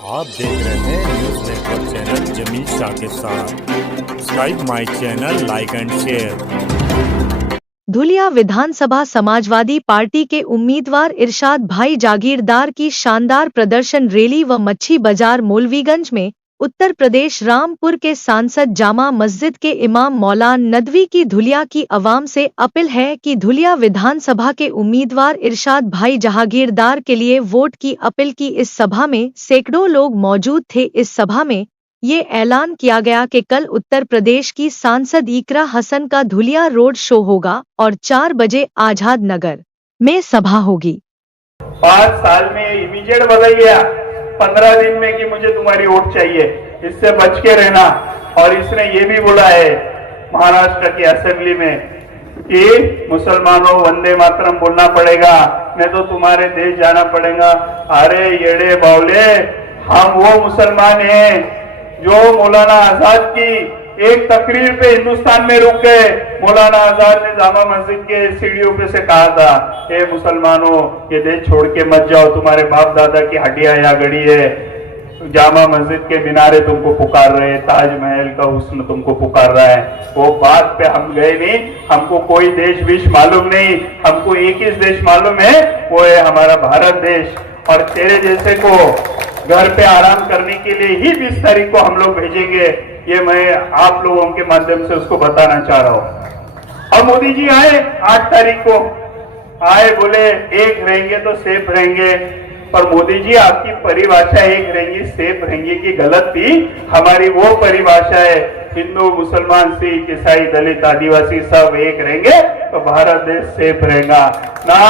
आप देख रहे हैं news network channel Jameel Shah के साथ। Subscribe my channel, like and share. Dhulia विधानसभा समाजवादी पार्टी के उम्मीदवार इरशाद भाई जागीरदार की शानदार प्रदर्शन रैली व मच्छी बाजार मौलवीगंज में उत्तर प्रदेश रामपुर के सांसद जामा मस्जिद के इमाम मौलान नदवी की धुलिया की अवाम से अपील है कि धुलिया विधानसभा के उम्मीदवार इरशाद भाई जहागीरदार के लिए वोट की अपील की। इस सभा में सैकड़ों लोग मौजूद थे। इस सभा में ये ऐलान किया गया कि कल उत्तर प्रदेश की सांसद इकरा हसन का धुलिया रोड शो होगा और 4 बजे आजाद नगर में सभा होगी। 5 साल में इमीडिएट बदल गया, 15 दिन में कि मुझे तुम्हारी वोट चाहिए, इससे बच के रहना। और इसने ये भी बोला है महाराष्ट्र की असेंबली में कि मुसलमानों वंदे मातरम बोलना पड़ेगा, नहीं तो तुम्हारे देश जाना पड़ेगा। अरे येड़े बावले, हम वो मुसलमान हैं जो मौलाना आजाद की एक तकरीर पे हिंदुस्तान में रुक गए। मौलाना आजाद ने जामा मस्जिद के सीढ़ियों पे से कहा था, ए मुसलमानों, ये देश छोड़ के मत जाओ, तुम्हारे बाप दादा की हड्डियां यहाँ गड़ी है। जामा मस्जिद के मीनारे तुमको पुकार रहे हैं, ताजमहल का हुस्न तुमको पुकार रहा है। वो बात पे हम गए नहीं, हमको कोई देश विश मालूम नहीं, हमको एक ही देश मालूम है, वो है हमारा भारत देश। और तेरे जैसे को घर पे आराम करने के लिए ही 20 तारीख को हम लोग भेजेंगे, ये मैं आप लोगों के माध्यम से उसको बताना चाह रहा हूं। अब मोदी जी आए 8 तारीख को आए, बोले एक रहेंगे तो सेफ रहेंगे। पर मोदी जी, आपकी परिभाषा एक रहेंगी सेफ रहेंगी की गलत थी। हमारी वो परिभाषा है हिंदू मुसलमान सिख ईसाई दलित आदिवासी सब एक रहेंगे तो भारत देश सेफ रहेगा। ना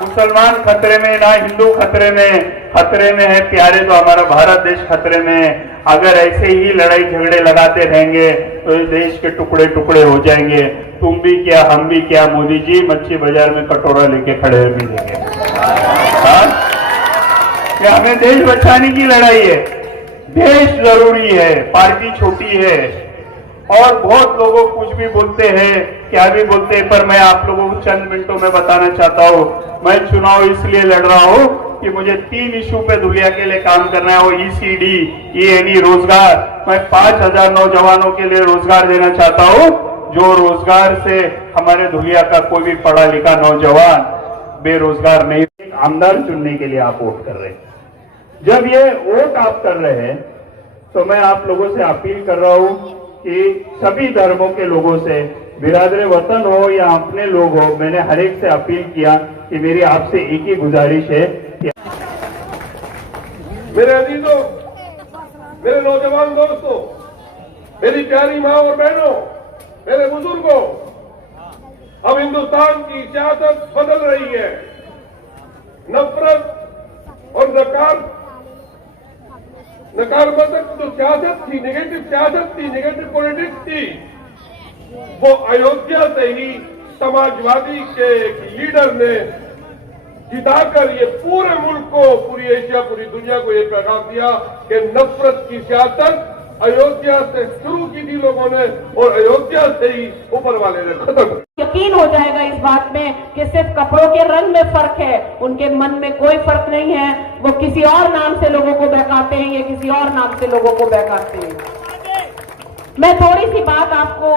मुसलमान खतरे में, ना हिंदू खतरे में। खतरे में है प्यारे तो हमारा भारत देश खतरे में है। अगर ऐसे ही लड़ाई झगड़े लगाते रहेंगे तो देश के टुकड़े टुकड़े हो जाएंगे। तुम भी क्या, हम भी क्या, मोदी जी मच्छी बाजार में कटोरा लेके खड़े भी देंगे। कि हमें देश बचाने की लड़ाई है, देश जरूरी है, पार्टी छोटी है। और बहुत लोगों कुछ भी बोलते हैं, क्या भी बोलते हैं, पर मैं आप लोगों को चंद मिनटों में बताना चाहता हूं। मैं चुनाव इसलिए लड़ रहा हूं कि मुझे 3 इशू पे दुनिया के लिए काम करना है। वो ECD, यानी रोजगार। मैं 5000 नौजवानों के लिए रोजगार देना चाहता हूं, जो रोजगार से हमारे धुलिया का कोई भी पढ़ा लिखा नौजवान बेरोजगार नहीं। आमदार चुनने के लिए आप वोट कर रहे हैं। जब ये वोट आप कर रहे हैं तो मैं आप लोगों से अपील कर रहा हूं कि सभी धर्मों के लोगों से, बिरादरे वतन हो या अपने लोग हो, मैंने हर एक से अपील किया कि मेरी आपसे एक ही गुजारिश है कि मेरे अजीजों, मेरे नौजवान दोस्तों, मेरी प्यारी माँ और बहनों, मेरे बुजुर्गों, अब हिंदुस्तान की सियासत बदल रही है। नफरत और नकारात्मक जो सियासत थी, नेगेटिव सियासत थी, नेगेटिव पॉलिटिक्स थी, वो अयोध्या से ही समाजवादी के एक लीडर ने जिताकर ये पूरे मुल्क को, पूरी एशिया, पूरी दुनिया को ये पैगाम दिया कि नफरत की सियासत अयोध्या से शुरू की थी लोगों ने और अयोध्या से ही ऊपर वाले ने खत्म। यकीन हो जाएगा इस बात में कि सिर्फ कपड़ों के रंग में फर्क है, उनके मन में कोई फर्क नहीं है। वो किसी और नाम से लोगों को बहकाते हैं, ये किसी और नाम से लोगों को बहकाते हैं। मैं थोड़ी सी बात आपको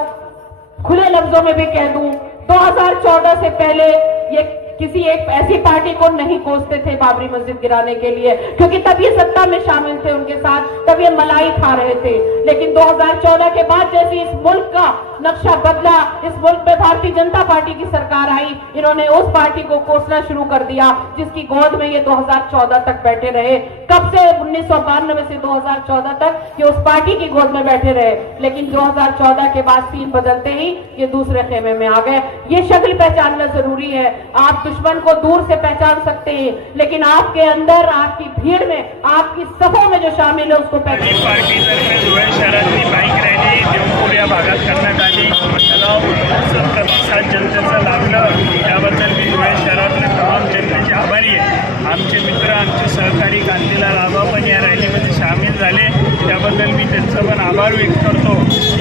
खुले लफ्जों में भी कह दूं, 2014 से पहले ये किसी एक ऐसी पार्टी को नहीं कोसते थे बाबरी मस्जिद गिराने के लिए, क्योंकि तब ये सत्ता में शामिल थे उनके साथ, तब ये मलाई खा रहे थे। लेकिन 2014 के बाद जैसे इस मुल्क का नक्शा बदला, इस मुल्क में भारतीय जनता पार्टी की सरकार आई, इन्होंने उस पार्टी को कोसना शुरू कर दिया जिसकी गोद में ये 2014 तक बैठे रहे। कब से 1992 से 2014 तक ये उस पार्टी की गोद में बैठे रहे। लेकिन 2014 के बाद सीन बदलते ही ये दूसरे खेमे में आ गए। ये शक्ल पहचानना जरूरी है। आप दुश्मन को दूर से पहचान सकते हैं, लेकिन आपके अंदर, आपकी भीड़ में, आपकी सभा में जो शामिल है उसको पहचान। पार्टीतर्फे धुळे शहरातली बाईक रॅली देवपूर या भागात करण्यात आली। त्याला उत्कृष्ट प्रतिसाद जनतेचा लाभलं, त्याबद्दल मी धुळे शहरातल्या तमाम जनतेचे आभारी आहे। आमचे मित्र, आमचे सहकारी कांतीलाल आबा पण या रॅलीमध्ये सामील झाले, त्याबद्दल मी त्यांचा पण आभार व्यक्त करतो।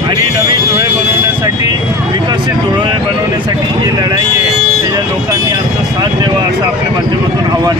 आणि नवीन धुळे बनवण्यासाठी, विकसित धुळे बनवण्यासाठी ही लढाई आहे, त्याच्या लोकांनी आमचा साथ द्यावा असं आपल्या माध्यमातून आव्हान